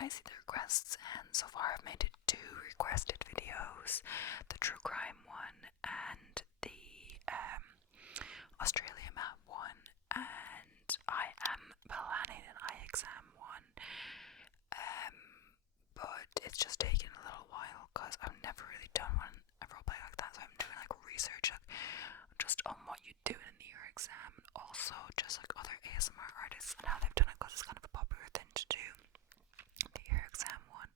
I see the requests, and so far I've made 2 requested videos, the true crime one and the Australia map one, and I am planning an eye exam one, but it's just taken a little while because I've never really done a roleplay like that, so I'm doing like research just on what you do in an ear exam, and also just like other ASMR artists and how they've done it, because it's kind of a popular thing to do, the ear exam one.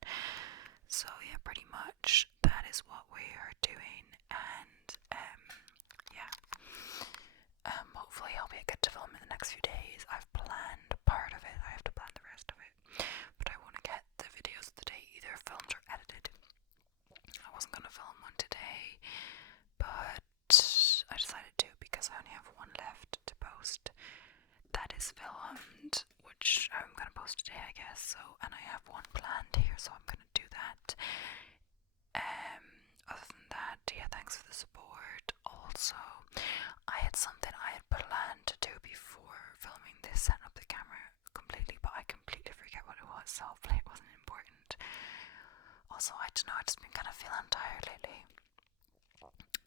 So yeah, pretty much that is what we are doing, and yeah, hopefully I'll be able to film in the next few days. I've planned part of it, I have to plan the rest of it, but I want to get the videos of the day either filmed or edited. I wasn't going to film one today, but I decided to because I only have one left to post that is filmed, which I'm going to post today, I guess. So, and I have one planned here, so I'm going to do that. Other than that, yeah, thanks for the support. Also, I had something I had planned to do before filming this, setting up the camera completely, but I completely forget what it was, so hopefully it wasn't important. Also, I don't know, I've just been kind of feeling tired lately.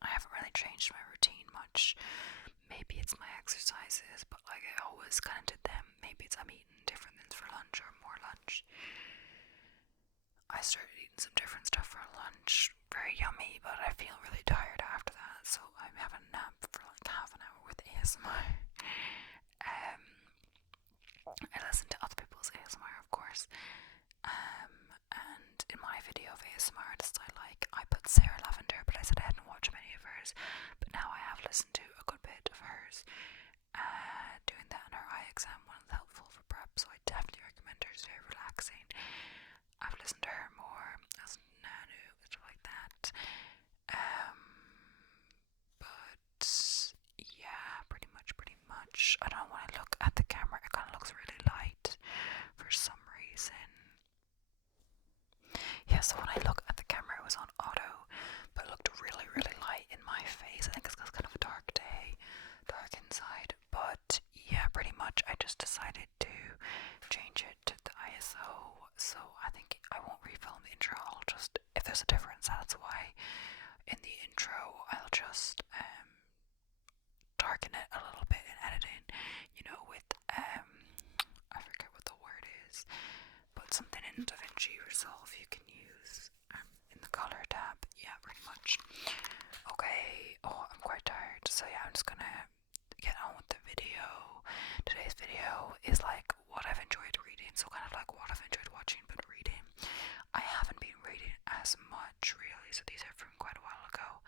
I haven't really changed my routine much. Maybe it's my exercises, but like I always kind of did them. Maybe it's I'm eating different things for lunch or more lunch. I started eating some different stuff for lunch. Very yummy, but I feel really tired after that, so I'm having a nap for like half an hour with ASMR. I listen to other people's ASMR, of course. And in my video of ASMR artists I put Sarah Lavender, but I said I hadn't watched many of hers, but now I have listened to a good bit of hers. Doing that in her eye exam one is helpful for prep, so I definitely recommend her. It's very relaxing. I've listened to her more as Nanu, stuff like that. But yeah, pretty much. I don't know, when I look at the camera, it kind of looks really light for some reason. Yeah, so when I look at the camera, it was on auto, but it looked really light in my face. I think it's kind of a dark day, dark inside. But yeah, pretty much I just decided to change it to the ISO, so I think I won't refilm the intro. I'll just, if there's a difference, that's why. In the intro, I'll just darken it a little bit in editing, with I forget what the word is, but something in DaVinci Resolve you can use in the color tab. Yeah, pretty much. Okay, I'm quite tired, so yeah, I'm just gonna get on with the video. Today's video is like what I've enjoyed reading, so kind of like what I've enjoyed watching but reading. I haven't been reading as much really, so these are from quite a while ago.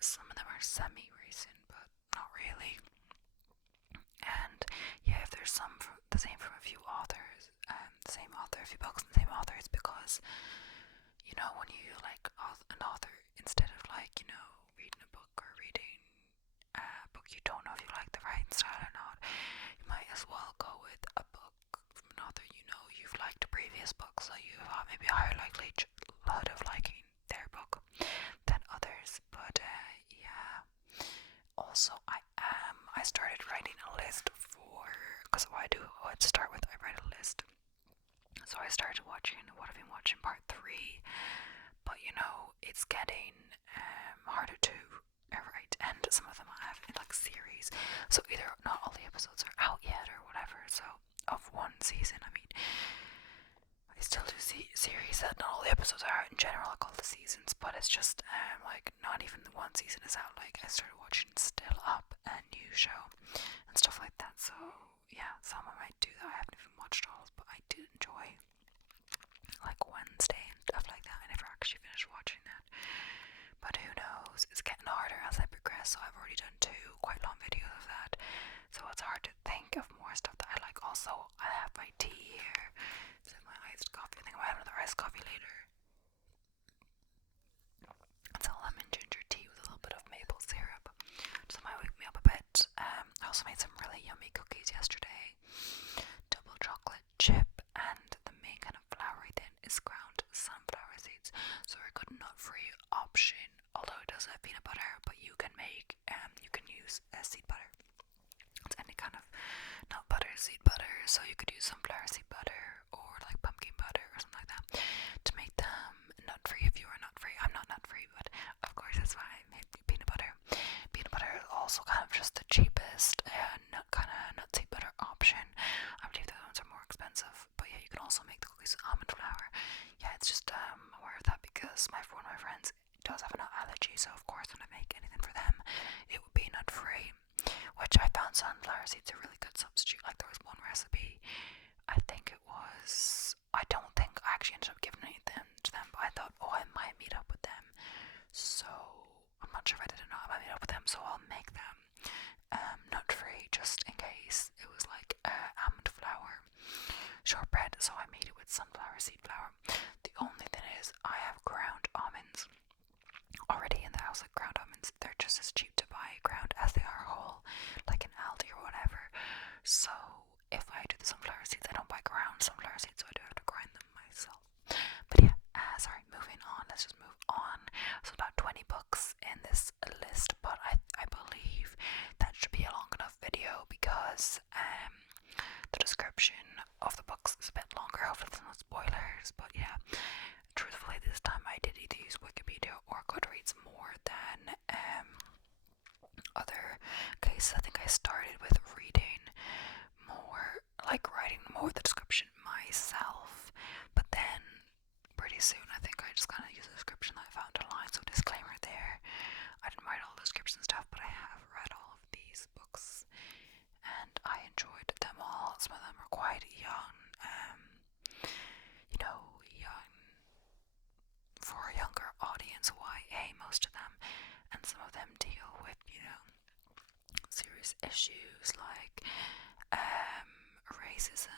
Some of them are semi-recent, but not really. And yeah, if there's some the same from a few authors, the same author, a few books from the same author, it's because, when you like an author, instead of like, reading a book or reading a book you don't know if you like the writing style or not, you might as well go with a book from an author you've liked a previous book, so you have maybe a higher likelihood of liking their book than others. But yeah, also I started writing a list because what I do, I'd start with, I write a list. So I started watching What I've Been Watching Part 3, but it's getting harder to write, and some of them I have in like series, so either not all the episodes are out yet or whatever, so of one season. I mean, I still do series that not all the episodes are out in general, I call the seasons, but it's just like not even the one season is out. Like I started watching Still Up, a new show, and stuff like that, so yeah, some I might do that. I haven't even watched all, but I did enjoy like Wednesday and stuff like that. I never actually finished watching that, but who knows, it's getting harder as I progress, so I've already done 2 quite long videos of that, so it's hard to think of more stuff that I like. Also, I have my tea here. It's my iced coffee. I think I might have another iced coffee later. It's a lemon ginger tea with a little bit of maple syrup, so it might wake me up a bit. I also made some really yummy cookies yesterday, double chocolate chip, and the main kind of floury thing is ground sunflower seeds, so a good nut-free option, although it does have peanut butter, but you can use seed butter. It's any kind of nut butter, seed butter, so you could use sunflower also make the cookies with almond flour. Yeah, it's just I'm aware of that because one of my friends does have a nut allergy, so of course when I make anything for them, it would be nut free. Which I found sunflower seeds a really good substitute. Like there was one recipe, I think it was, I don't think I actually ended up giving anything to them, but I thought, oh, I might meet up with them. So I'm not sure if I did or not. I might meet up with them, so I'll make them nut free just in case. It was like almond flour shortbread, so I made it with sunflower seed flour. The only thing is, I have ground almonds already in the house. Like ground almonds, they're just as cheap to buy ground as they are whole, like in Aldi or whatever. So if I do the sunflower seeds, I don't buy ground sunflower seeds, so I do have to grind them myself. But yeah, sorry, moving on. Let's just move on. So about 20 books in this list, but I believe that should be a long enough video because the description of the books is a bit longer. Hopefully there's no spoilers, but yeah, truthfully this time I did either use Wikipedia or Goodreads more than other cases. I think I started with reading more, like writing more of the description myself, but then pretty soon I think I just kind of used the description that I found online. So disclaimer there, I didn't write all the description stuff, but I have read all of these books and I enjoyed them all. Some of them are quite young, young for a younger audience, YA most of them, and some of them deal with, serious issues like racism,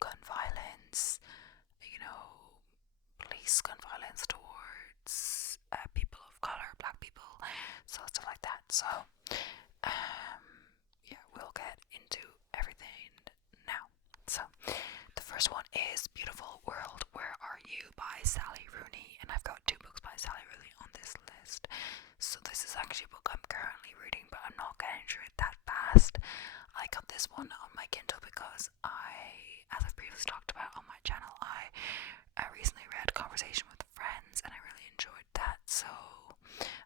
gun violence, police gun violence towards people of color, black people, so stuff like that. So yeah, we'll get into everything now. So the first one is Beautiful World, Where Are You by Sally Rooney, and I've got 2 books by Sally Rooney on this list. So this is actually a book I'm currently reading, but I'm not getting through it that fast. I got this one on my Kindle because as I've previously talked about on my channel, I recently read Conversation with Friends and I really enjoyed that, so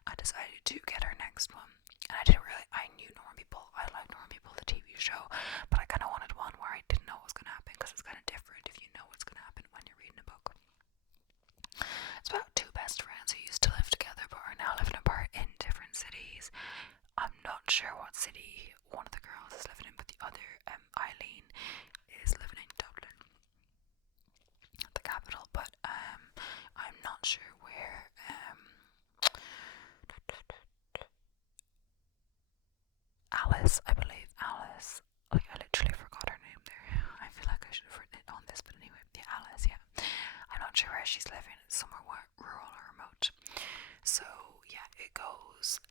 I decided to get her next one. And I knew Normal People, I like Normal People, the TV show, but I kind of wanted one where I didn't know what was going to happen, because it's kind of different if you know what's going to happen when you're reading a book. It's about 2 best friends who used to live together but are now living apart in different cities. I'm not sure what city one of the girls is living in, but the other, Eileen, is living in Dublin, the capital, but I'm not sure where Alice, I believe Alice, like I literally forgot her name there. I feel like I should have written it on this, but anyway, yeah, Alice, yeah. I'm not sure where she's living, it's somewhere rural or remote. So yeah, it goes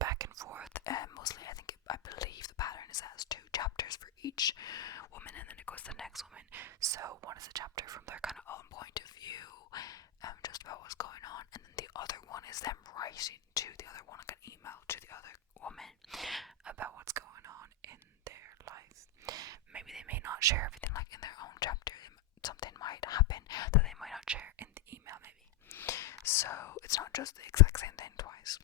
back and forth, mostly I believe the pattern is it has 2 chapters for each woman, and then it goes to the next woman. So one is a chapter from their kind of own point of view, just about what's going on, and then the other one is them writing to the other one, like an email to the other woman about what's going on in their life. Maybe they may not share everything like in their own chapter. Something might happen that they might not share in the email, maybe. So it's not just the exact same thing twice.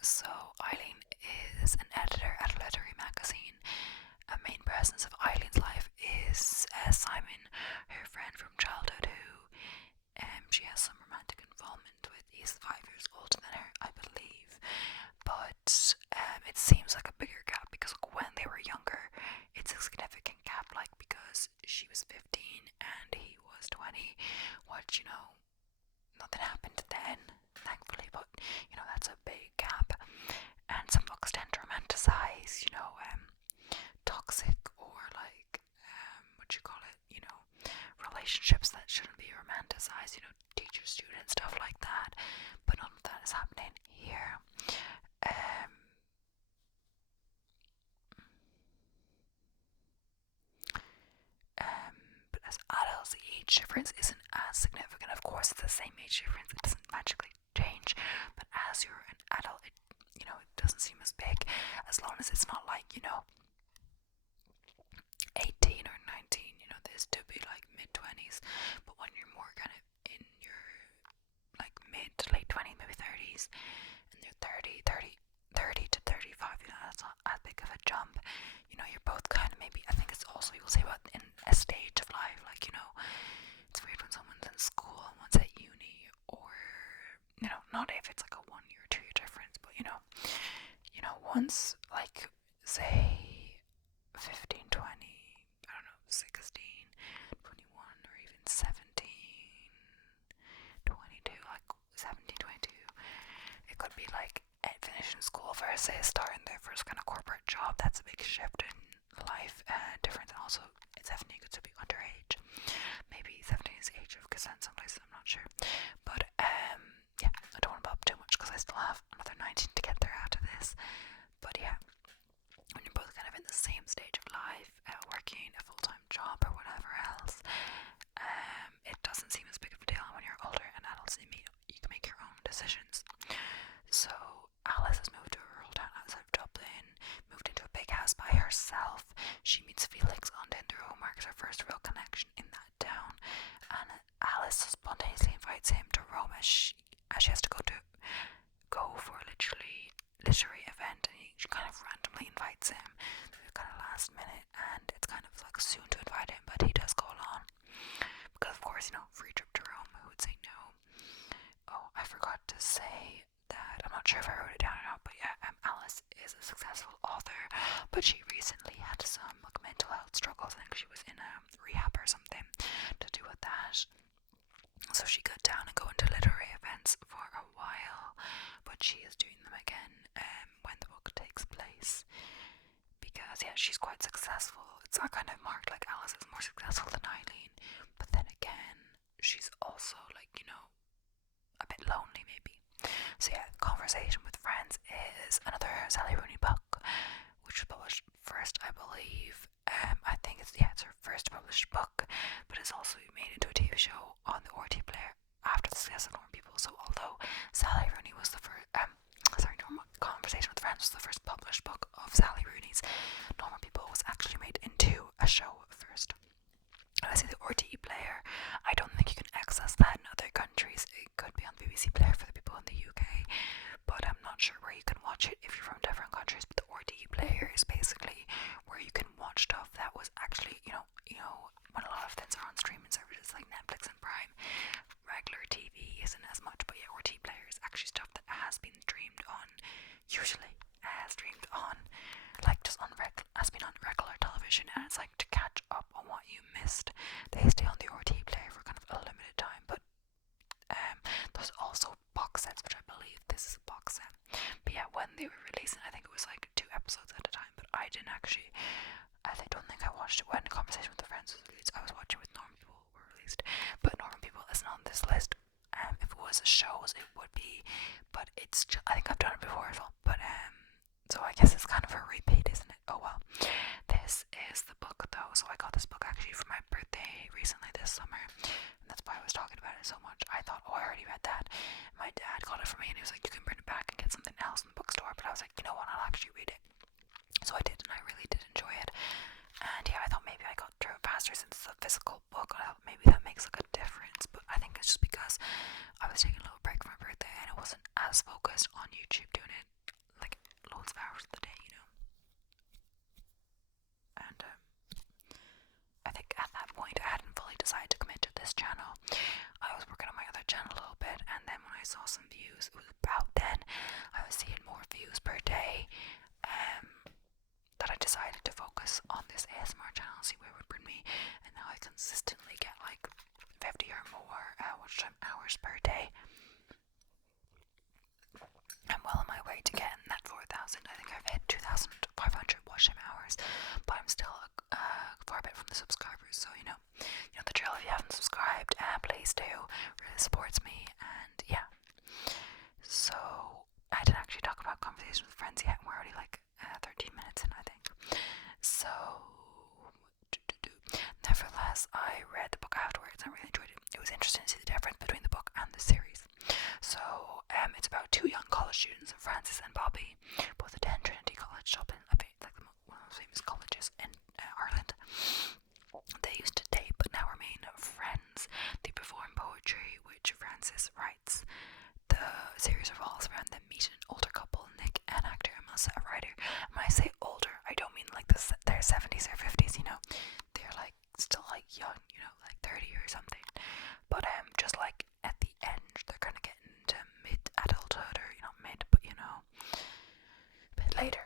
So Eileen is an editor at a literary magazine. A main presence of Eileen's life is Simon, her friend from childhood, who she has some romantic involvement with. He's 5 years older than her, I believe, but it seems like a bigger gap because when they were younger, it's a significant gap, like because she was 15 and he was 20, which, nothing happened then, thankfully, but, that's a big gap. And some books tend to romanticize, toxic or like, relationships that shouldn't be romanticized, teacher-student, stuff like that, but none of that is happening here. But as adults, the age difference isn't as significant. Of course, it's the same age difference, it doesn't magically change, but as you're an adult, it doesn't seem as big, as long as it's not like, 18 or 19, this to be like mid-20s, but when you're more kind of in your like mid to late 20s, maybe 30s, and you're 30 to 35, that's not as big of a jump. You're both kind of, maybe, I think it's also, people say about in once, like, say 15, 20, I don't know, 16, 21, or even 17, 22, like 17, 22. It could be like finishing school versus starting their first kind of corporate job. That's a big shift in life, difference. And also, it's 17 could still be underage. Maybe 17 is the age of consent some places, I'm not sure. But yeah, I don't want to pop too much because I still have another 19 to get there after this. But yeah, when you're both kind of in the same stage of life, working a full-time job or whatever else, it doesn't seem as big of a deal. When you're older and adults, you can make your own decisions. So Alice has moved to a rural town outside of Dublin, moved into a big house by herself. She meets Felix on Tinder, who marks her first real connection in that town, and Alice spontaneously invites him to Rome as she has to go for a literary event, and she kind of randomly invites him, kind of last minute, and it's kind of like soon to invite him, but he does go along because, of course, free trip to Rome. Who would say no? Oh, I forgot to say that, I'm not sure if I wrote it down or not, but yeah, Alice is a successful author, but she recently had some mental health struggles. I think she was in a rehab or something to do with that. So she got down and go into literary events for a while, but she is doing them again when the book takes place, because yeah, she's quite successful. It's not kind of marked like Alice is more successful than Eileen, but then again, she's also like, a bit lonely maybe. So yeah, Conversation with Friends is another Sally Rooney book, which was published first, I believe. I think it's her first published book, but it's also made into a TV show on the RT player after the success of Normal People. So although Sally Rooney was the first, Conversation with Friends was the first published book of Sally Rooney's, Normal People was actually made into a show first. I see the RTE player. I don't think you can access that in other countries. It could be on the BBC player for the people in the UK, but I'm not sure where you can watch it if you're from different countries. But the RTE player is basically where you can watch stuff that was actually, when a lot of things are on streaming services like Netflix and Prime. Regular TV isn't as much, but yeah, RTE player is actually stuff that has been streamed on, usually streamed on, like just has been on regular television, and it's like to catch up on what you missed. They stay on the RT player for kind of a limited time, but there's also box sets, which I believe this is a box set. But yeah, when they were releasing, I think it was like 2 episodes at a time, but I didn't actually, I don't think I watched it when Conversation with the Friends was released. I was watching with Normal People were released, but Normal People isn't on this list. If it was shows, it would be, but it's just, I think I've done it before as well, but so I guess it's kind of a repeat, isn't it? Oh well. This is the book though, so I got this book actually for my birthday recently this summer, and that's why I was talking about it so much. I thought, I already read that. My dad got it for me and he was like, you can bring it back and get something else in the bookstore, but I was like, you know what, I'll actually read it. So I did, and I really did enjoy it. And yeah, I thought maybe I got through it faster since it's a physical book. I thought maybe that makes like a difference, but I think it's just because I was taking a little break for my birthday and it wasn't as focused on YouTube doing it like loads of hours of the day, And I think at that point I hadn't fully decided to commit to this channel. I was working on my other channel a little bit, and then when I saw some views, it was about then I was seeing more views per day, that I decided to focus on this ASMR channel, see where it would bring me, and now I consistently get like 50 or more watch time hours per day. I'm well on my way to getting that 4,000. I think I've hit 2,500 watch time hours, but I'm still far a bit from the subscribers. So you know the drill. If you haven't subscribed, please do. Really supports me. And yeah. So I didn't actually talk about Conversation with Friends yet. We're already like 13 minutes in, I think. So nevertheless, I read the book afterwards. I really enjoyed it. It was interesting to see the difference between the book and the series. So it's about 2 young college students, Francis and Bobby, both attend Trinity College Dublin, I think like one of the famous colleges in Ireland. They used to date but now remain friends. They perform poetry, which Francis writes. The series revolves around them meeting an older couple, Nick, an actor, and Melissa, a writer. And when I say older, I don't mean like their 70s or 50s, They're like still like young, like 30 or something. But just like at the end, they're kind of getting into mid-adulthood, or not mid, but a bit later.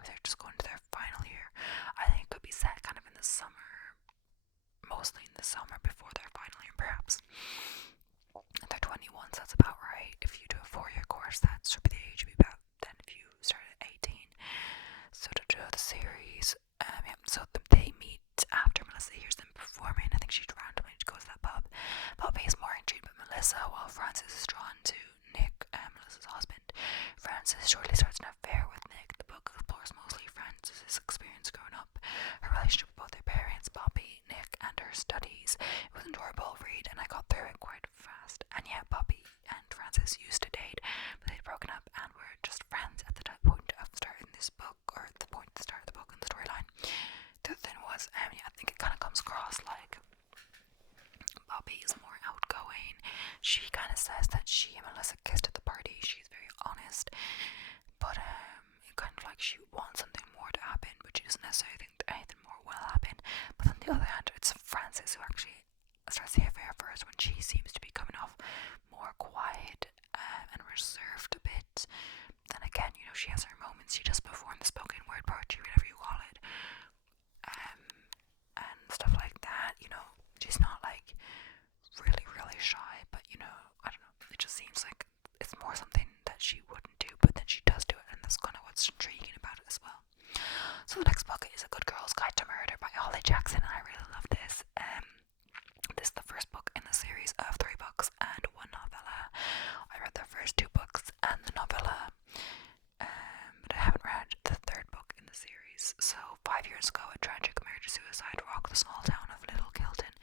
maybe they're just going to their final year. I think it could be set kind of in the summer, mostly in the summer before their final year, perhaps. They're 21, so that's about right. If you do a 4-year course, that should be the age you'd be about then if you start at 18. So to do the series, so they meet after Melissa hears them performing. I think she's randomly to go to that pub. Poppy is more intrigued by Melissa, while Frances is drawn to Nick, Melissa's husband. Frances shortly starts an affair with Nick. The book explores mostly Frances' experience growing up, her relationship with both her parents, Poppy, Nick, and her studies. It was an enjoyable read, and I got through it quite fast. And yeah, Poppy and Frances used to date, but they'd broken up and were just friends at the point of starting this book, or at the point at the start of the book and the storyline. The other thing was, yeah, I think it kind of comes across like Poppy is more outgoing. She kind of says that she and Melissa kissed at the party. She's very honest, but it kind of like she wants something more to happen, but she doesn't necessarily think that anything more will happen. But on the other hand, it's Frances who actually starts the affair first, when she seems to be coming off more quiet and reserved a bit. Then again, you know, she has her moments. She just performed the spoken word poetry, whatever you call it, and stuff like that. You know, she's not like really shy, but you know, I don't know. It just seems like it's more something that she wouldn't do, but then she does do it, and that's kind of what's intriguing about it as well. So the next book is A Good Girl's Guide to Murder by Holly Jackson, and I really love this. This is the first book in the series of 3 books and 1 novella. I read the first 2 books and the novella, but I haven't read the 3rd book in the series. So 5 years ago, a tragic murder-suicide rocked the small town of Little Kilton,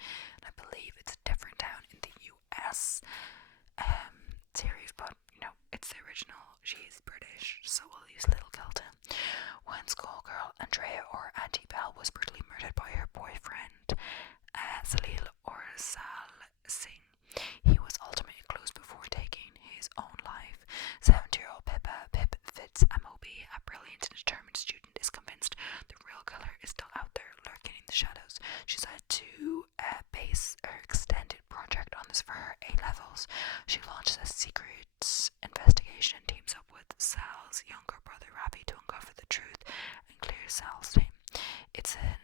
and I believe it's a different town in the US series, but you know, it's the original. She's British, so we'll use Little Kilton. When schoolgirl Andrea, or Auntie Belle, was brutally murdered by her boyfriend Salil or Sal Singh. He was ultimately closed before taking his own life. 70-year-old Pip Fitz-Amobi, a brilliant and determined student, is convinced the real killer is still out there, lurking in the shadows. She decided to base her extended project on this for her A-levels. She launches a secret investigation, teams up with Sal's younger brother Ravi to uncover the truth and clear Sal's name. It's an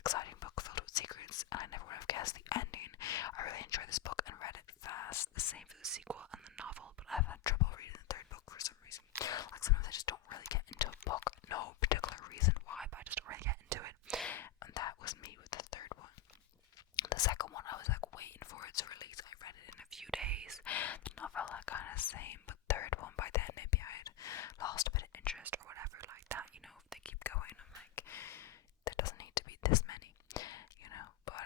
exciting book filled with secrets, and I never would have guessed the ending. I really enjoyed this book and read it fast. The same for the sequel and the novel, but I've had trouble reading the 3rd book for some reason. Like sometimes I just don't really get into a book. No particular reason why, but I just don't really get into it. And that was me with the 3rd one. The 2nd one, I was like waiting for its release. I read it in a few days. The novella kind of same, but 3rd one, by then maybe I had lost a bit of interest or whatever like that. You know, if they keep going, I'm like, there doesn't need to be this many, you know. But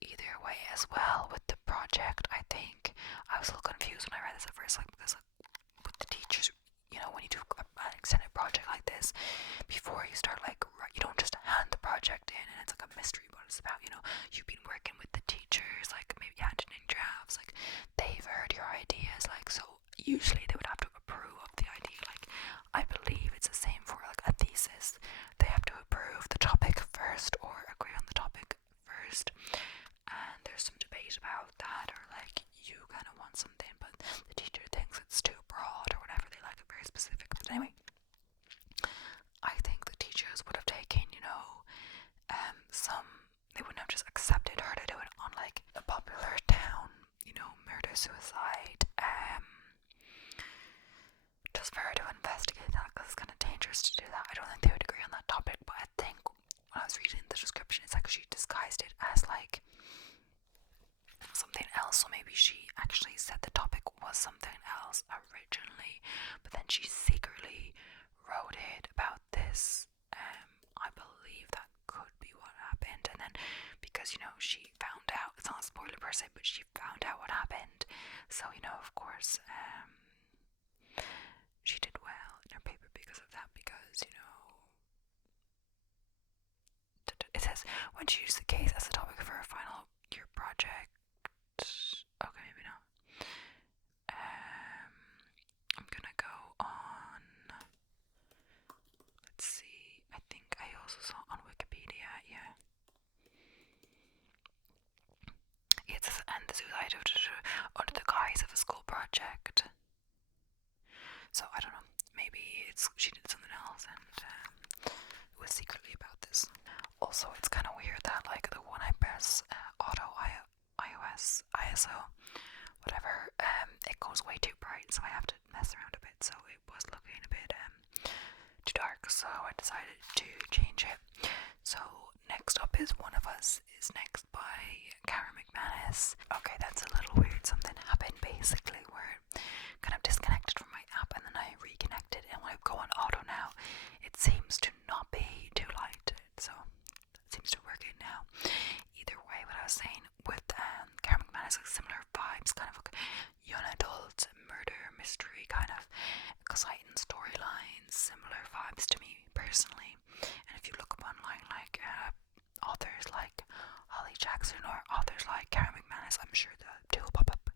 either way as well, with the project, I think I was a little confused when I read this at first, like, because like, with the teachers, you know, when you do an extended project like this, before you start, like, you don't just hand the project in and it's like a mystery, but it's about, you know, you've been working with the teachers, like maybe handing in drafts, like they've heard your ideas, like, so usually they would have to approve of the idea. Like, I believe it's the same for like a thesis. They have to approve the topic first or agree on the topic first, and there's some debate about that, or like you kind of want something but the teacher thinks it's too broad or whatever, they like it very specific. But anyway, I think the teachers would have taken, you know, they wouldn't have just accepted her to do it on like a popular town, you know, murder suicide, just for her to investigate that, because it's kind of dangerous to do that. I don't think they would agree on that topic, but I think when I was reading the description, it's like she disguised it as like something else, so maybe she actually said the topic was something else originally, but then she secretly wrote it about this. I believe that could be what happened, and then because, you know, she found out, it's not a spoiler per se, but she found out what happened, so, you know, of course, she did well in her paper because of that, because, you know, it says when she used the case as a topic for her final year project. Okay, maybe not. I'm gonna go on. Let's see. I think I also saw on Wikipedia. Yeah. It says, and the suicide under the guise of a school project. So I don't know. maybe she did something else and it was secretly about this. Also, it's kind of weird that like the one I press iOS ISO whatever, it goes way too bright, so I have to mess around a bit. So it was looking a bit too dark, so I decided to change it. So next up is One of Us is Next by Karen McManus. Okay, that's a little weird. Something happened basically where it kind of disconnected from my app and then I reconnected, and when I go on auto now it seems to not be too light, so it seems to work it now. Either way, what I was saying with Karen McManus, like similar vibes, kind of like young adult murder mystery, kind of exciting storylines, similar vibes to me personally. And if you look up online, like authors like Holly Jackson or authors like Karen McManus, I'm sure the two will pop up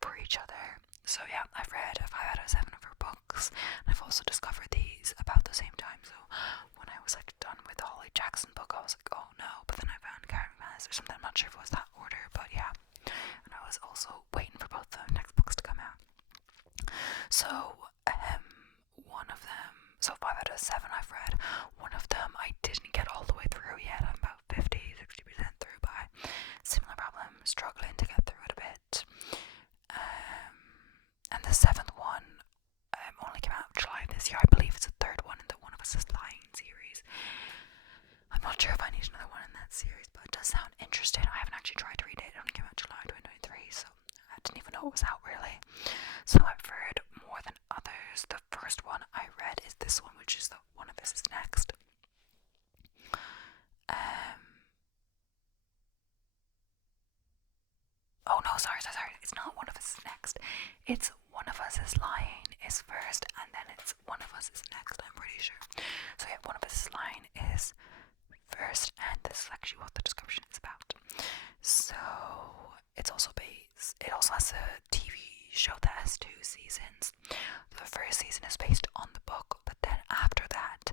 for each other. So yeah, I've read 5 out of 7 of her books, and I've also discovered these about the same time. So when I was like done with the Holly Jackson book, I was like, oh no, but then I found Karen McManus or something. I'm not sure if it was that order, but yeah. And I was also waiting for both the next books to come out. So one of them, so 5 out of 7 I've read. One of them I didn't get all the way through yet. I'm about 50-60% through, but similar problem, struggling to get through it a bit. And the 7th one only came out in July this year. I believe it's the 3rd one in the One of Us is Lying series. I'm not sure if I need another one in that series, but it does sound interesting. I haven't actually tried to read it. It only came out July 2023, so I didn't even know it was out really. So I've read more than others. The first one I read is this one, which is the One of Us is Next. Oh no, sorry. It's not One of Us is Next. It's One of Us is Lying is first, and then it's One of Us is Next, I'm pretty sure. So yeah, One of Us is Lying is first, and this is actually what the description is about. So it also has a TV show that has 2 seasons. The first season is based on the book, but then after that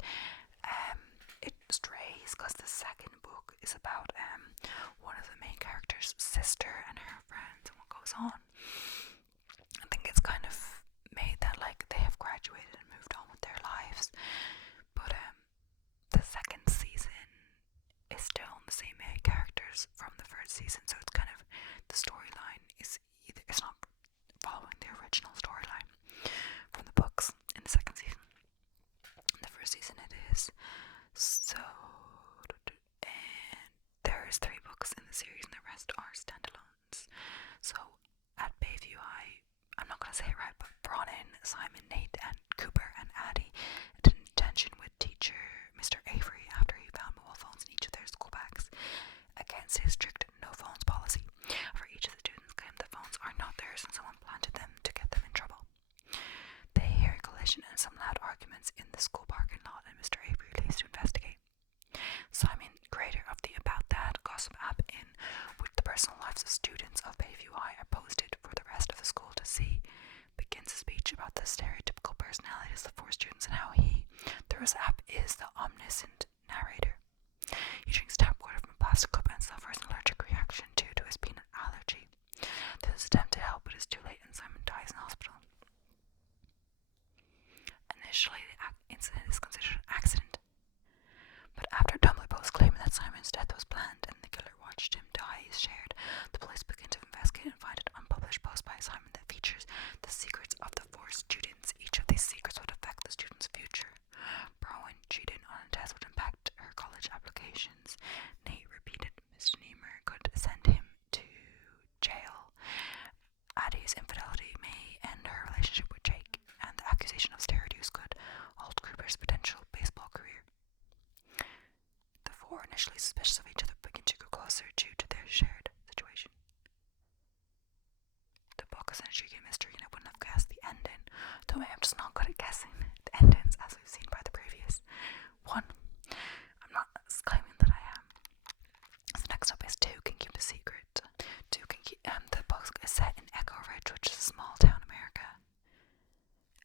it strays, because the second book is about one of the main characters' sister and her friends and what goes on. I think it's kind of made that like they have graduated and moved on with their lives, but the second season is still on the same main characters from the first season, so it's kind of, the storyline is either, it's not following the original storyline from the books in the second season. In the first season it is. So, and there's 3 books in the series and the rest are standalones. So at Bayview High, I'm not going to say it right, but Bronwyn, Simon, Nate, and Cooper and Addie had an detention with teacher Mr. Avery after he found mobile phones in each of their school bags against his strict no phones policy. For each of the students claimed the phones are not theirs and someone planted them to get them in trouble. They hear a collision and some loud arguments in the school parking lot, and Mr. Avery leaves to investigate. Simon, creator of the About That gossip app in which the personal lives of students of Bayview High are posted for the rest of the school to see, begins a speech about the stereotypical personalities of 4 students and how he, through his app, is the omniscient narrator. He drinks tap water from a plastic cup and suffers an allergic reaction due to his peanut allergy. There's an attempt to help, but it's too late and Simon dies in hospital. Initially, the incident is considered an accident, but after Tumblr posts claiming that Simon's death was planned and the killer watched him die is shared, the police begin to investigate and find an unpublished post by Simon that features the secrets of the 4 students. Each of these secrets would affect the student's future. Bronwyn cheated on a test would impact her college applications. Nate repeated misdemeanor could send him to jail. Addie's infidelity may end her relationship with Jake, and the accusation of steroid use could halt Cooper's potential baseball career. The 4, initially suspicious of each other, begin to grow closer due to their shared situation. The book is an intriguing mystery, and I wouldn't have guessed the ending, though I am just not good at guessing the endings, as we've seen by the previous one. I'm not claiming that I am. So next up is Two Can Keep a Secret. The book is set in Echo Ridge, which is a small town in America.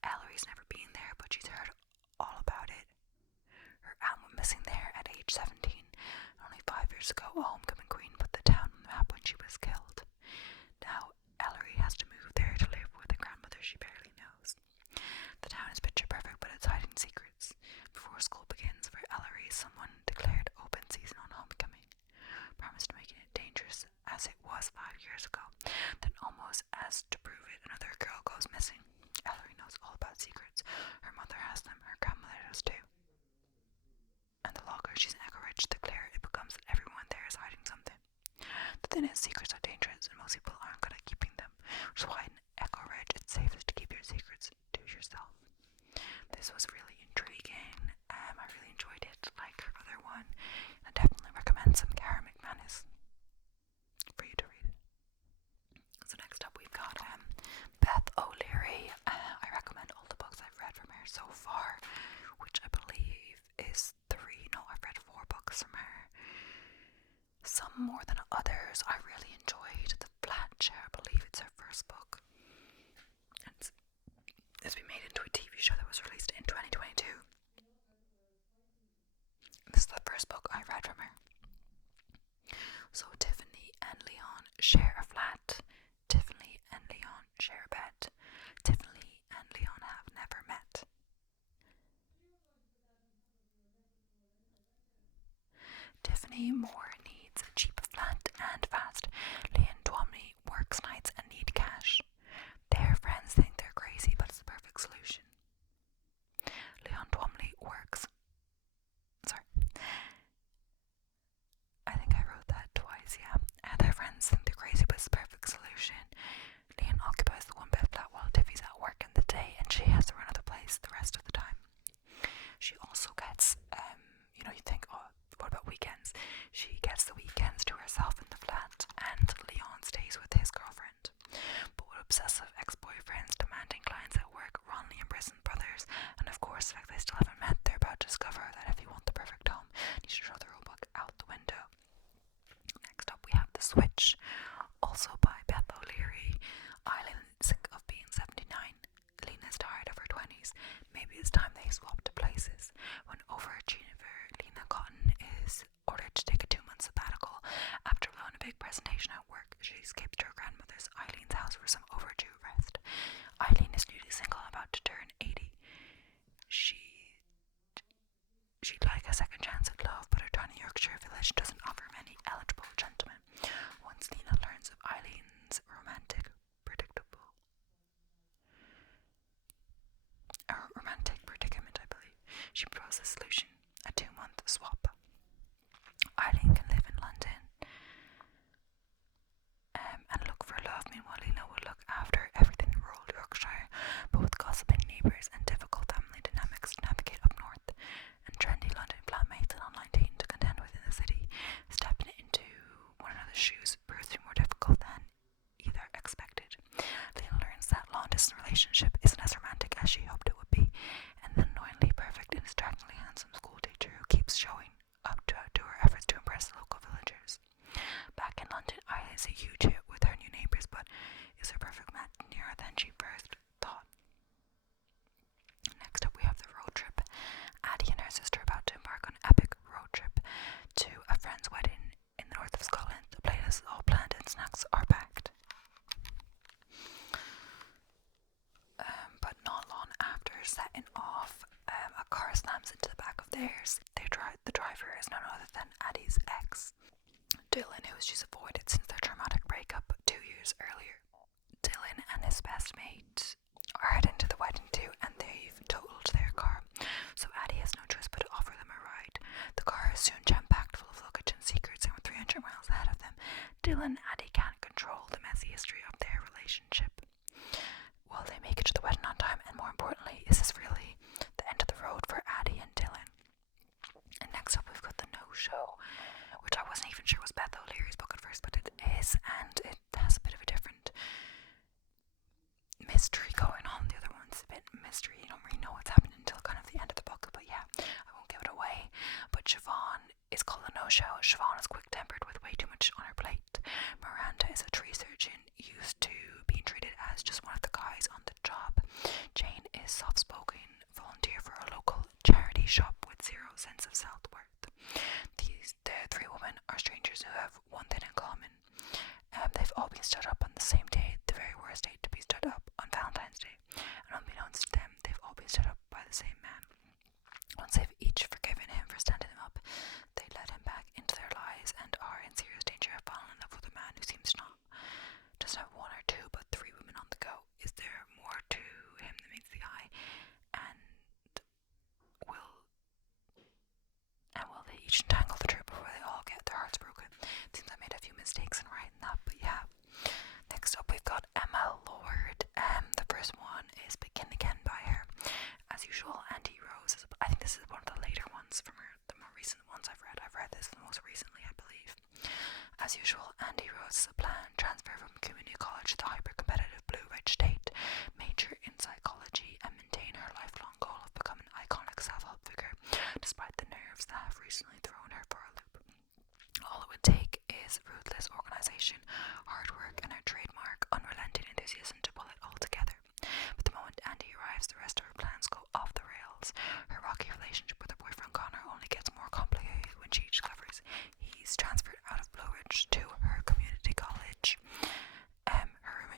Ellery's never been there, but she's heard all about it. Her aunt went missing there at age 17. Only 5 years ago, a homecoming queen put the town on the map when she was killed. Now, Ellery has to move there to live with a grandmother she barely knows. The town is picture perfect, but has to prove it. Another girl goes missing. Ellery knows all about secrets. Her mother has them, her grandmother does too. And the longer she's in Echo Ridge, the clearer it becomes that everyone there is hiding something. The thing is, secrets are dangerous and most people aren't good at keeping them, which is why in Echo Ridge it's safest to keep your secrets to yourself. This was really intriguing. I really enjoyed it, like her other one. I definitely recommend some Cara McManus for you to read. So next up we've got Beth O'Leary. I recommend all the books I've read from her so far, which I believe is 3. No, I've read 4 books from her. Some more than others. I really enjoyed The Flat Chair. I believe it's her first book. It's been made into a TV show that was released in 2022. This is the first book I read from her. So Tiffany and Leon share a flat. Tiffany and Leon share a bed. Tiffany and Leon have never met. Tiffany Moore needs a cheap flat and fast. Leon Twomley works nights and need cash. Their friends think they're crazy, but it's the perfect solution. Leon Twomley works. Sorry. I think I wrote that twice, yeah. Their friends think they're crazy, but it's the perfect solution. Leon occupies the 1-bed flat while Tiffy's at work in the day, and she has to run another place the rest of the time. She also gets, you think, oh, what about weekends? She gets the weekends to herself in the flat, and Leon stays with his girlfriend. But with obsessive ex-boyfriends, demanding clients at work, wrongly imprisoned brothers, and of course the fact they still haven't met, they're about to discover that if you want the perfect home, you should throw the rule book out the window. Next up we have The Switch, also by Beth O'Leary. Eileen's sick of being 79. Lena's tired of her 20s. Maybe it's time they swapped places. When overachiever Lena Cotton is ordered to take a 2-month sabbatical after blowing a big presentation at work, she escapes to her grandmother's Eileen's house for some overdue rest. Eileen is newly single and about to turn 80. She'd like a second chance at love, but her tiny Yorkshire village doesn't offer many eligible gentlemen. Once Lena learns of Eileen's romantic predicament, I believe, she proposes a solution, a 2-month swap. Eileen can live in London and look for love. Meanwhile, Lena will look after everything in rural Yorkshire, but with gossiping neighbours and difficult family dynamics to navigate up north, and trendy London flatmates and online dating to contend with in the city. Stepping into one another's shoes proves to be more difficult than either expected. Lena learns that long-distance relationship isn't as romantic as she hoped it would be, and the annoyingly perfect and distractingly handsome school teacher who keeps showing up to her efforts to impress the local villagers. Back in London, Eileen is a huge hit with her new neighbours, but is her perfect match nearer than she first thought. Next up we have The Road Trip. Addie and her sister are about to embark on an epic road trip to a friend's wedding in the north of Scotland. The playlist is all planned and snacks are packed. But not long after setting off, a car slams into the back of theirs. The driver is none other than Addie's ex, Dylan, who she's avoided since their traumatic breakup 2 years earlier. Dylan and his best mate are heading to the wedding too, and they've totaled their car, so Addie has no choice but to offer them a ride. The car is soon jam-packed full of luggage and secrets, and with 300 miles ahead of them, Dylan and Addie can't control the messy history of their relationship. Will they make it to the wedding on time, and more importantly, is this really the end of the road for Addie and Dylan? And next up we've got The No-Show, which I wasn't even sure was Beth O'Leary's book at first, but it is, and it has a bit of a different mystery going on. The other one's a bit mystery, you don't really know what's happening until kind of the end of the book, but yeah, I won't give it away. But Siobhan is called The No-Show. Siobhan is quick-tempered with way too much on her plate. Miranda is a tree surgeon used to being treated as just one of the guys on the job. Jane is soft-spoken, volunteer for a local charity shop with zero sense of self-worth. The 3 women are strangers who have one thing in common. They've all been stood up on the same day, the very worst day to be stood up, on Valentine's Day. And unbeknownst to them, they've all been stood up by the same man. Once they've each forgiven him for standing them up, they let him back into their lives and are in serious danger of falling in love with a man who seems to not just have 1 or 2 but 3 women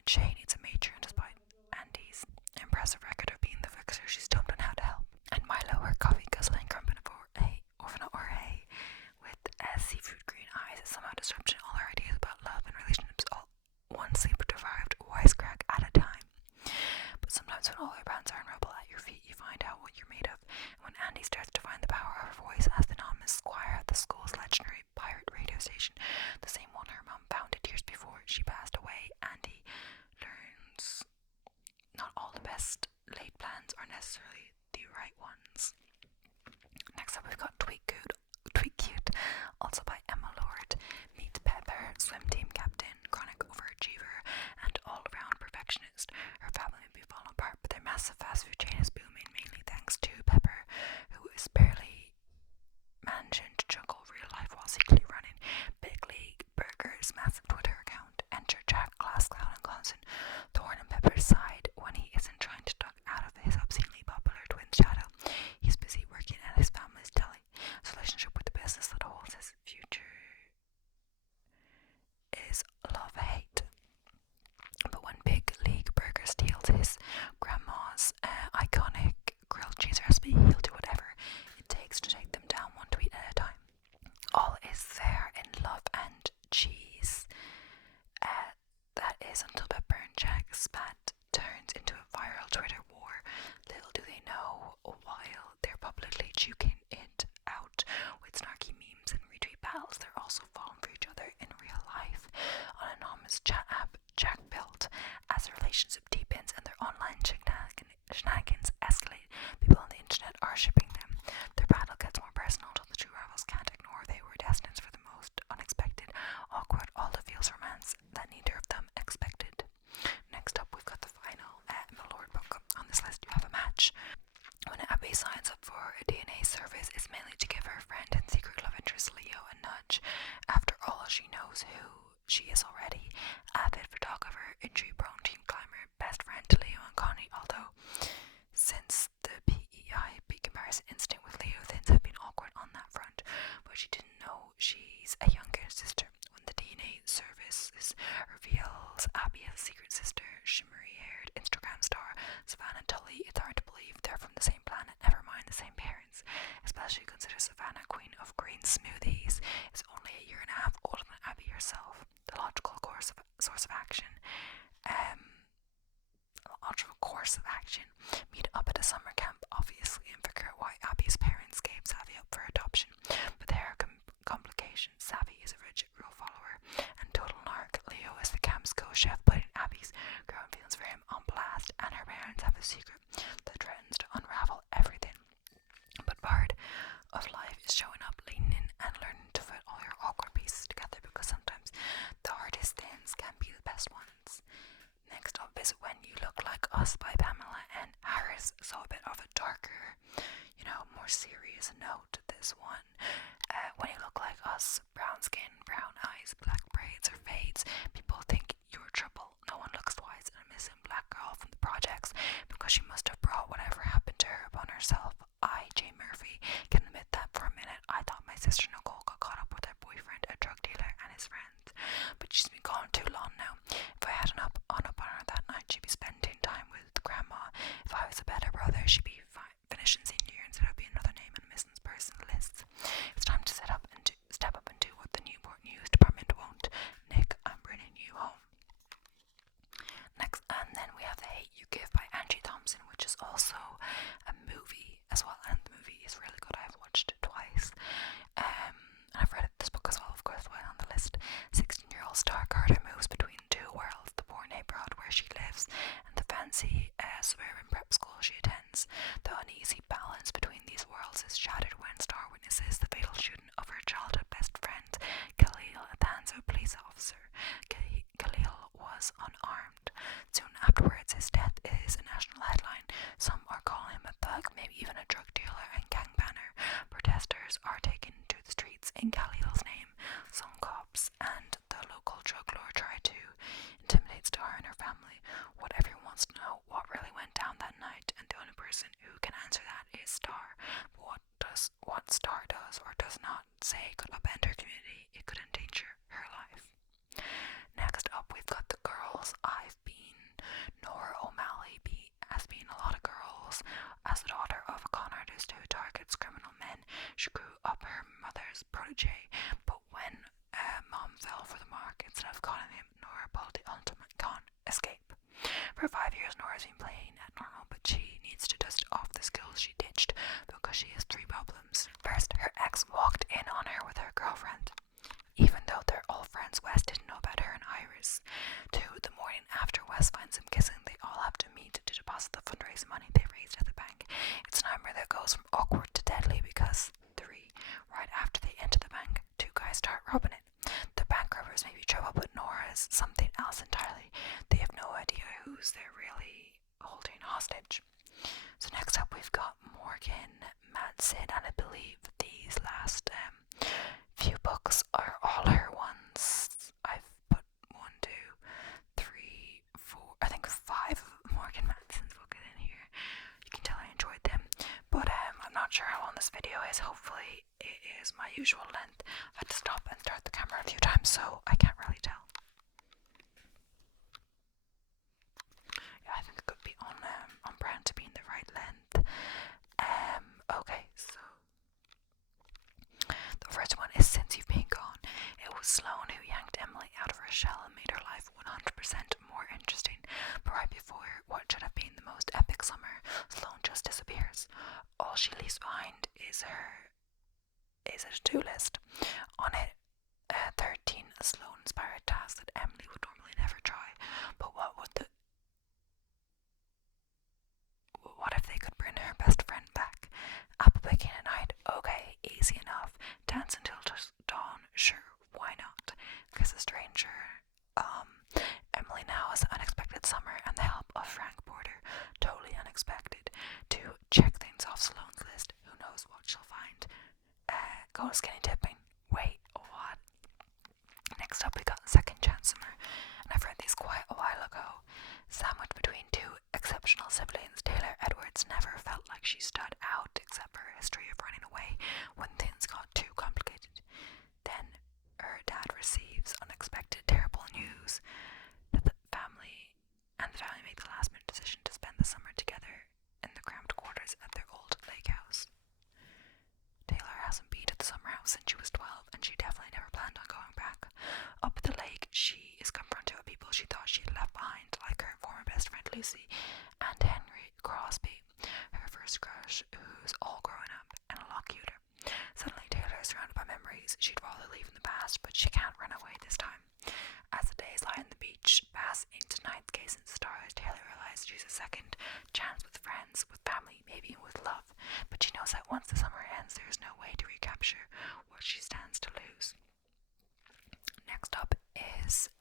Shay needs a matron despite Andy's impressive record of being the fixer. She's dumped on how to help. And Milo, her coffee guzzling crumpet with seafood green eyes, is somehow disrupting all her ideas about love and relationships, all one sleep deprived wisecrack at a time. But sometimes when all her bands are in rubble at your feet, you find out what you're made of. And when Andy starts to find the power of her voice as the anonymous squire at the school's legendary pirate radio station, the same one her mum founded years before she passed away, Andy learns not all the best laid plans are necessarily the right ones. Next up, we've got Tweet Cute, also by Emma Lord. Meet Pepper, swim team captain, chronic overachiever, and all-around perfectionist. Her family may be falling apart, but their massive fast food chain is booming, mainly thanks to Pepper, who is barely managing to juggle real life while secretly running Big League Burger's massive Twitter account. Enter Jack, class clown, and constant thorn in Pepper's side when he isn't trying to duck out of his obscenely popular twin's shadow. He's busy working at his family's deli. His relationship with the business that holds his future is love-hate. But when Big League Burger steals his grandma's iconic grilled cheese recipe, he'll do whatever it takes to take them down one tweet at a time. All is there in love and cheese. That is until Pepper and Jack spat turns into a viral Twitter war. Little do they know, while they're publicly duking it out with snarky memes and retweet battles, they're also falling for each other in real life. On an anonymous chat app Jack built, as the relationship deepens and their online shenanigans escalate, people on the internet are shipping them. Their battle gets more personal until the two rivals can't ignore they were destined for the most unexpected, awkward, all-the-feels romance that neither of them expected. Next up, we've got the final Emma Lord book. On this list, you have A Match. When Abby signs up for a DNA service, it's mainly to give her friend and secret love interest Leo a nudge. After all, she knows who she is already. Avid photographer, injury-prone team climber, best friend to Leo and Connie, although since the PEI comparison instinct with Leo, things have been awkward on that front. But she didn't know she's a younger sister. When the DNA services reveals Abby as a secret sister, shimmery-haired Instagram star Savannah Tully, it's hard to believe they're from the same planet, never mind the same parents. Especially consider Savannah, queen of green smoothies, is only a year and a half older than Abby herself. The logical course of action. Meet up at a summer camp, obviously, and figure out why Abby's parents gave Savvy up for adoption. But there are complications. Savvy is a rigid rule follower and total narc. Leo is the camp's co-chef, putting Abby's growing feelings for him on blast, and her parents have a secret that threatens to unravel everything. But part of life is showing up, leaning in, and learning to put all your awkward pieces together, because sometimes the hardest things can be the best ones. Next up is When You Look Like Us by Pamela and Harris. So a bit of a darker, more serious note to this one. When you look like us, brown skin, brown eyes, black braids or fades, people think you're trouble. No one looks twice at a missing black girl from the projects because she must have brought whatever happened to her upon herself. I, Jay Murphy, can admit that for a minute I thought my sister Nicole got caught up with her boyfriend, a drug dealer, and his friends. But she's been gone too long now. If I had an up on her that night, she'd be spending time with grandma. If I was a better brother, she'd be finishing senior year instead of being another name on the missing person list. It's time to step up and do what the Newport News department won't. Nick, I'm bringing you home. Next, and then we have The Hate You Give by Angie Thompson, which is also a movie as well, and the movie is really good. I've watched it twice. And I've read this book as well, of course, while on the list. 16-year-old Star Carter moves between two worlds, the poor neighborhood where she lives and the fancy suburban prep school she attends. The uneasy balance between these worlds is shattered when Star witnesses the fatal shooting of her childhood best friend, Khalil, a Tanzo police officer. Khalil was unarmed. Soon afterwards, his death is a national headline. Some are calling him a thug, maybe even a drug dealer and gang banner. Protesters are taken to the streets in Khalil's name. Some cops and the local drug lord try to intimidate Star and her family. What everyone wants to know, what really went down that night, and the only person who can answer that is Star. But what Star does or does not say could upend her community. It could endanger her life. Next up, we've got The Girls I've Been Jay, but when Mom fell for the mark, instead of calling him, Nora pulled the ultimate con: escape. For 5 years, Nora's been playing at normal, but she needs to dust off the skills she ditched because she has 3 problems. First, her ex walked in on her with her girlfriend. Even though they're all friends, Wes didn't know about her and Iris. 2, the morning after Wes finds him kissing, they all have to meet to deposit the fundraising money they raised at the bank. It's a nightmare that goes from awkward to deadly because 3, right after they enter the bank, 2 guys start robbing it. The bank robbers may be trouble, but Nora's something else entirely. They have no idea who's they're really holding hostage. So next up we've got Morgan Madsen, and I believe these last few books are all her ones. I've put 1, 2, 3, 4, I think 5 of Morgan Madsen's books in here. You can tell I enjoyed them, but I'm not sure how long this video is. Hopefully it is my usual length. I had to stop and start the camera a few times, so I can't really tell. Yeah, I think it could be on brand to be in the right length. Okay, so the first one is Since You've Been Gone. It was Sloane who yanked Emily out of her shell and made her life 100% more interesting. But right before what should have been the most epic summer, Sloane just disappears. All she leaves behind is a to-do list. On it, 13 Sloane-inspired tasks that Emily would normally never try. But what if they could bring her best friend back? Apple picking at night? Okay, easy enough. Dance until dawn? Sure, why not? Kiss a stranger? Emily now has an unexpected summer and the help of Frank Porter. Totally unexpected. To check things off Sloane's list. Who knows what she'll find? Go skinny dipping. Wait, what? Next up we got Second Chance Summer, and I've read these quite a while ago. Sandwiched between 2 exceptional siblings, Taylor Edwards never felt like she stood out except for her history of running away when things got too complicated. Then her dad receives unexpected terrible news that the family made the last minute decision to spend the summer together in the cramped quarters at their old lake house. Taylor hasn't been to the summer house since she was 12, and she definitely never planned on going back. Up at the lake, she is confronted with people she thought she had left behind, like her former best friend Lucy and Henry Crosby, her first crush, who's all grown up and a lot cuter. Suddenly, Taylor is surrounded by memories she'd rather leave in the past, but she can't run away this time. As the days lie on the beach, pass into night, gaze into the stars, Taylor realizes she's a second chance with friends, with family, maybe with love. But she knows that once the summer ends, there is no way to recapture what she stands to lose. Next up is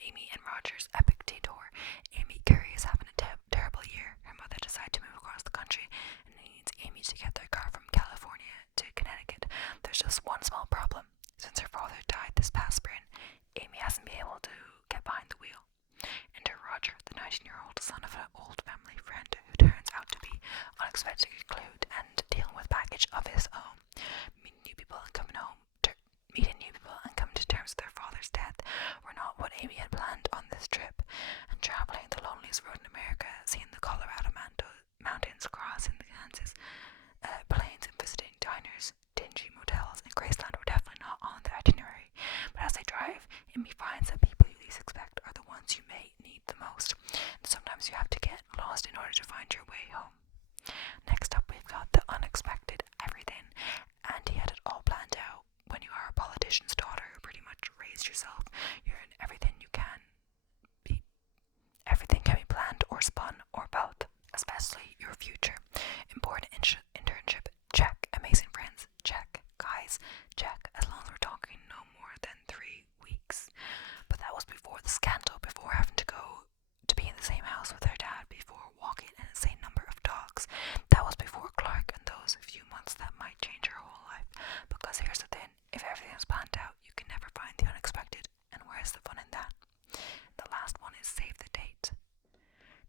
Amy and Roger's epic detour. Amy Curry is having a terrible year. Her mother decided to move across the country and needs Amy to get their car from California to Connecticut. There's just one small problem. Since her father died this past spring, Amy hasn't been able to get behind the wheel. Enter Roger, the 19-year-old son of an old family friend who turns out to be unexpectedly glued and dealing with baggage of his own. Meeting new people and coming to terms with their father's death were not what Amy had planned on this trip, and traveling the loneliest road in America, seeing the Colorado mountains, crossing the Kansas plains, and visiting diners, dingy motels, and Graceland were definitely not on the itinerary. But as they drive, Amy finds that people you least expect are the ones you may need the most. And sometimes you have to get lost in order to find your way home. Next up, we've got The Unexpected Everything, and he had it all planned out. When you are a politician's daughter who pretty much raised yourself, you're in everything you can be. Everything can be planned or spun or both, especially your future. Important internship, check. Amazing friends, check. Guys, check. As long as we're talking no more than 3 weeks. But that was before the scandal, before having to go to be in the same house with her dad, before walking in the same number of dogs. That was before Clark and those few months that might change her whole life. Because here's the thing, if everything is planned out, you can never find the unexpected, and where's the fun in that? The last one is Save the Date.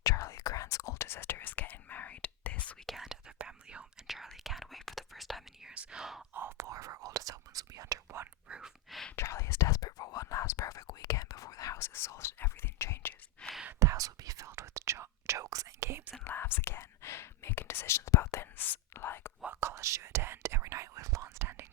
Charlie Grant's older sister is getting married this weekend at their family home, and Charlie can't wait for the first time in years. All 4 of her oldest siblings will be under one roof. Charlie is desperate for one last perfect weekend before the house is sold and everything changes. The house will be filled with jokes and games and laughs again, making decisions about things like what college to attend every night with long-standing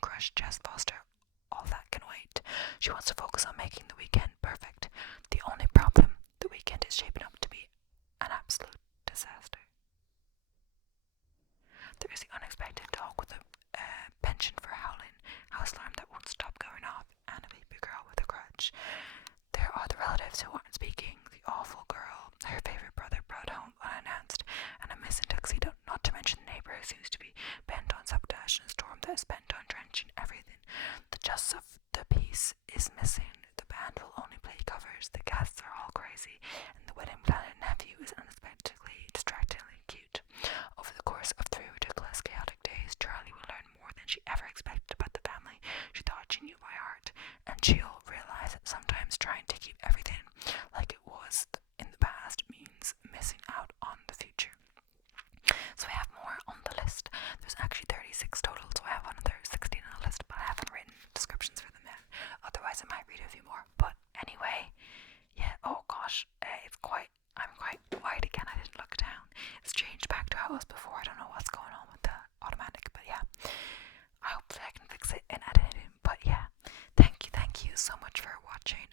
crazy, and the wedding planning nephew is unexpectedly distractingly cute. Over the course of 3 ridiculous, chaotic days, Charlie will learn more than she ever expected about the family she thought she knew by heart, and she'll realize that sometimes trying to keep everything like it was in the past means missing out on the future. So I have more on the list. There's actually 36 total, so I have another 16 on the list, but I haven't written descriptions for them yet. Otherwise, I might read a few more. But anyway, yeah. Oh gosh, I'm quite wide again. I didn't look down. It's changed back to how it was before. I don't know what's going on with the automatic, but yeah. Hopefully I can fix it in editing. But yeah, thank you so much for watching.